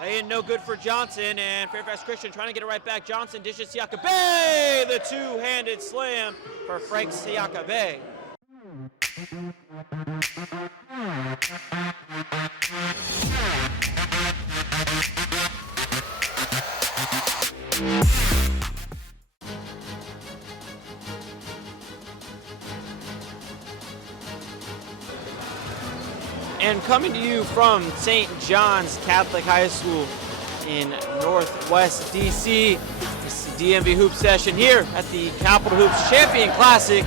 Laying no good for Johnson, and Fairfax Christian trying to get it right back. Johnson dishes Siakabe, the two-handed slam for Frank Siakabe. And coming to you from St. John's Catholic High School in Northwest DC, this is the DMV Hoop Session here at the Capital Hoops Champion Classic.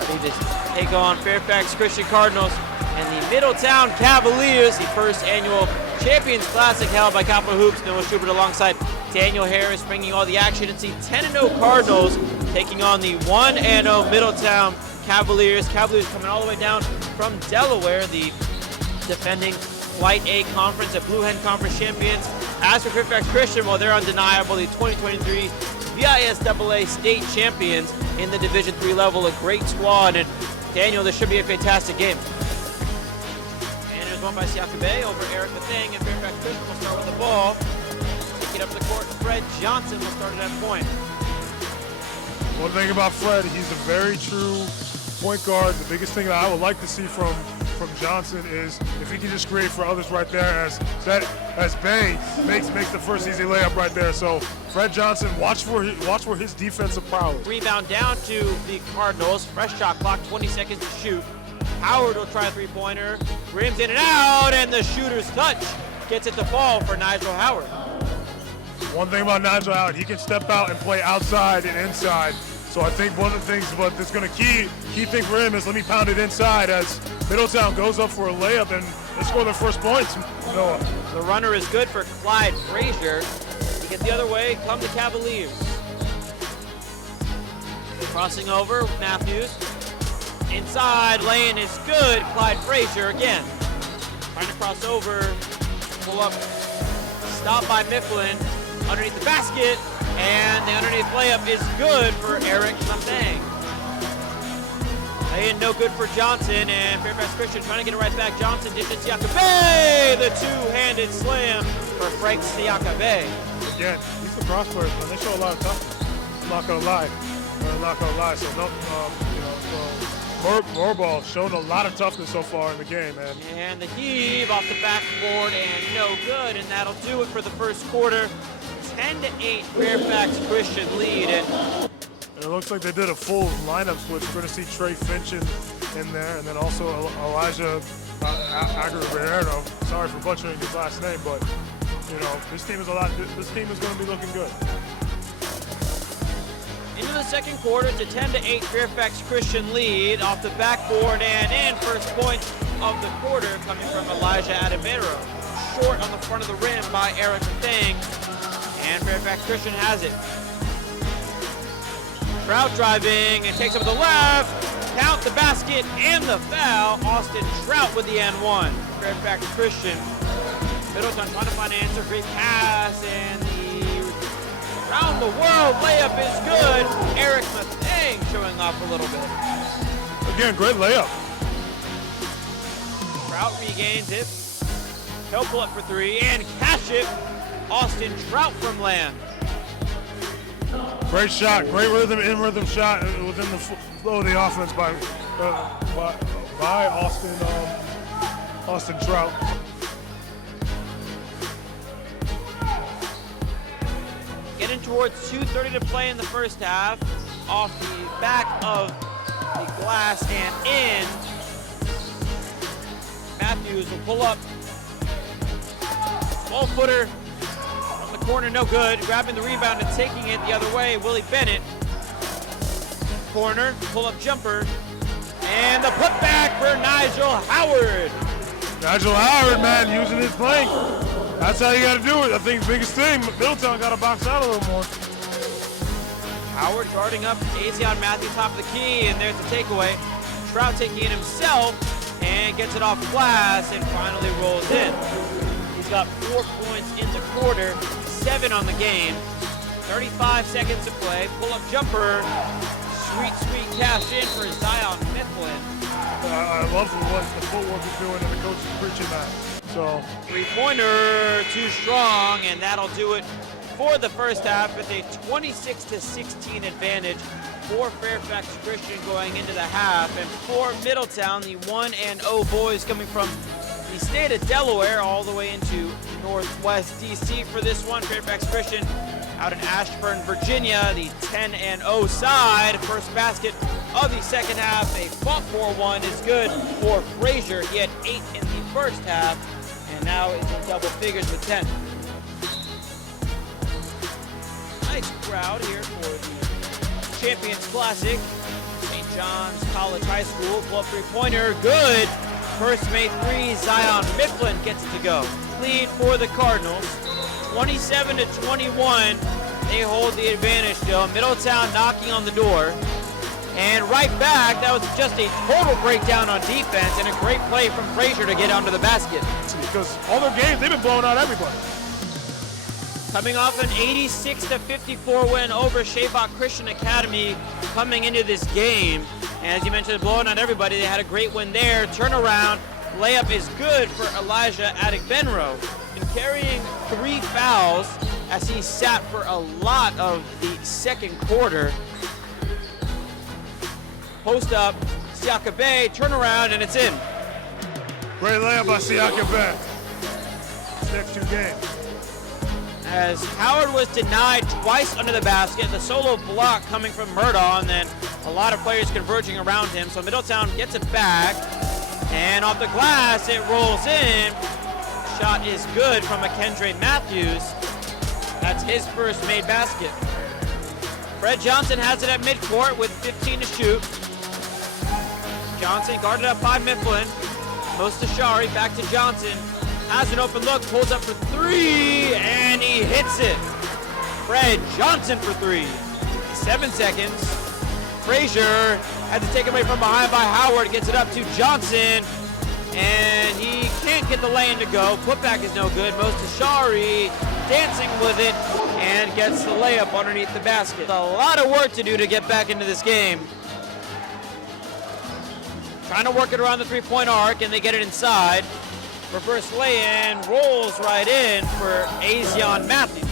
Ready to take on Fairfax Christian Cardinals and the Middletown Cavaliers, the first annual Champions Classic held by Capital Hoops. Noah Schubert alongside Daniel Harris bringing all the action. It's the 10-0 Cardinals taking on the 1-0 Middletown Cavaliers. Cavaliers coming all the way down from Delaware, the defending Flight A Conference and Blue Hen Conference champions. As for Fairfax Christian, well, they're undeniable, the 2023 VISAA state champions in the Division III level. A great squad, and Daniel, this should be a fantastic game. And it was won by Siakabe over Eric Mathang, and Fairfax Christian will start with the ball. Take it up the court, Fred Johnson will start at that point. One thing about Fred, he's a very true point guard. The biggest thing that I would like to see from Johnson is if he can just create for others right there, as Bay makes the first easy layup right there. So Fred Johnson, watch for his defensive prowess. Rebound down to the Cardinals. Fresh shot clock, 20 seconds to shoot. Howard will try a three-pointer. Rims in and out, and the shooter's touch gets it to fall for Nigel Howard. One thing about Nigel Howard, he can step out and play outside and inside. So I think one of the things that's going to key thing for him is let me pound it inside as Middletown goes up for a layup and they score their first points. Noah. The runner is good for Clyde Frazier. He gets the other way, come the Cavaliers. Crossing over, Matthews. Inside, lane is good. Clyde Frazier again. Trying to cross over, pull up. Stop by Mifflin. Underneath the basket. And the underneath layup is good for Eric Mathang. Laying no good for Johnson, and Fairfax Christian trying to get it right back. Johnson dishes Siakabe, the two-handed slam for Frank Siakabe. Again, these lacrosse players, man, they show a lot of toughness. I'm not gonna lie. So no, Morball showing a lot of toughness so far in the game, man. And the heave off the backboard and no good, and that'll do it for the first quarter. 10-8 Fairfax Christian lead. And it looks like they did a full lineup switch. We're going to see Trey Finch in there, and then also Elijah Aguirre. Sorry for butchering his last name, but this team is going to be looking good. Into the second quarter, it's a 10-8 Fairfax Christian lead off the backboard and in. First point of the quarter coming from Elijah Adamero. Short on the front of the rim by Eric Mathang. And Fairfax Christian has it. Trout driving and takes up the left. Count the basket and the foul. Austin Trout with the N1. Fairfax Christian. Middleton trying to find an answer. Great pass, and the round the world layup is good. Eric Mathang showing off a little bit. Again, great layup. Trout regains it. He'll pull up for three and cash it. Austin Trout from land. Great shot, great rhythm, in-rhythm shot within the flow of the offense by Austin Trout. Getting towards 2:30 to play in the first half. Off the back of the glass and in. Matthews will pull up. Ball footer. Corner, no good. Grabbing the rebound and taking it the other way, Willie Bennett. Corner, pull-up jumper, and the putback for Nigel Howard. Nigel Howard, man, using his length. That's how you got to do it. I think the biggest thing, Middletown got to box out a little more. Howard guarding up Azion Matthews, top of the key, and there's the takeaway. Trout taking it himself and gets it off glass and finally rolls in. He's got 4 points in the quarter. 7 on the game. 35 seconds to play. Pull-up jumper. Sweet cash in for Zion Mifflin. I love what the footwork is doing and the coach is preaching that. So Three-pointer too strong, and that'll do it for the first half with a 26-16 advantage for Fairfax Christian going into the half. And for Middletown, the 1-0 boys coming from the state of Delaware all the way into Northwest DC for this one. Fairfax Christian out in Ashburn, Virginia, the 10-0 side. First basket of the second half, a fought-for one, is good for Frazier. He had 8 in the first half, and now is in double figures with 10. Nice crowd here for the Champions Classic. St. John's College High School, pull-up three-pointer, good. First made three, Zion Mifflin gets it to go. Lead for the Cardinals, 27-21. They hold the advantage still. Middletown knocking on the door. And right back, that was just a total breakdown on defense and a great play from Frazier to get under the basket. Because all their games, they've been blowing out everybody. Coming off an 86-54 win over Shabbat Christian Academy coming into this game. And as you mentioned, blowing out everybody, they had a great win there. Turnaround, layup is good for Elijah Adegbenro. And carrying 3 fouls as he sat for a lot of the second quarter. Post up, Siaka Bay, turn around, and it's in. Great layup by Siaka Bay. Next 2 games. As Howard was denied twice under the basket, the solo block coming from Murdaugh, and then a lot of players converging around him. So Middletown gets it back, and off the glass, it rolls in. Shot is good from Akendre Matthews. That's his first made basket. Fred Johnson has it at midcourt with 15 to shoot. Johnson guarded up by Mifflin. Mostashari back to Johnson. Has an open look, pulls up for 3, and he hits it. Fred Johnson for 3. 7 seconds. Frazier had to take it away from behind by Howard. Gets it up to Johnson, and he can't get the lay-in to go. Putback is no good. Mostashari dancing with it and gets the layup underneath the basket. A lot of work to do to get back into this game. Trying to work it around the three-point arc, and they get it inside. Reverse lay-in, rolls right in for Azion Matthews.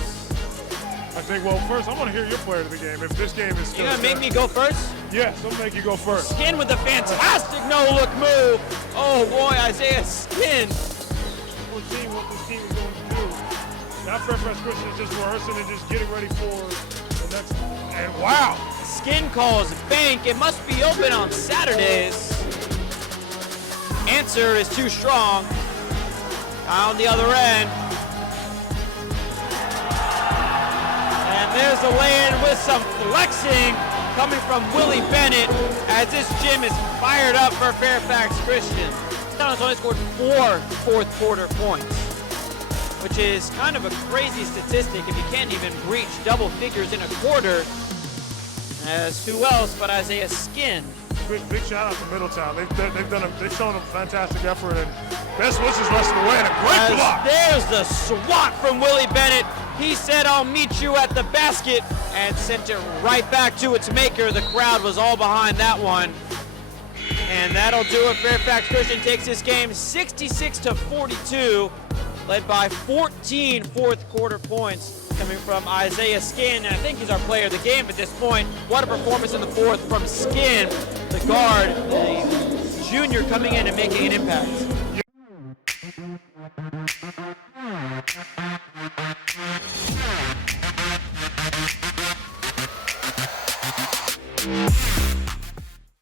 I think, well, first, I want to hear your player of the game. If this game is still... You gonna make me go first? Yes, I'll make you go first. Skin with a fantastic no-look move. Oh boy, Isaiah Skin. We're seeing what this team is going to do. Now Fairfax Christian is just rehearsing and just getting ready for the next... And wow! Skin calls bank. It must be open on Saturdays. Answer is too strong. On the other end. And there's the lay-in with some flexing coming from Willie Bennett as this gym is fired up for Fairfax Christian. Cardinals only scored 4 fourth quarter points, which is kind of a crazy statistic if you can't even breach double figures in a quarter. As who else but Isaiah Skin. Big shout out to Middletown. They've shown a fantastic effort, and best wishes rest of the way, and a great block. There's the swat from Willie Bennett. He said, "I'll meet you at the basket," and sent it right back to its maker. The crowd was all behind that one. And that'll do it. Fairfax Christian takes this game 66-42, led by 14 fourth quarter points coming from Isaiah Skin, and I think he's our player of the game at this point. What a performance in the fourth from Skin, the guard, the junior coming in and making an impact.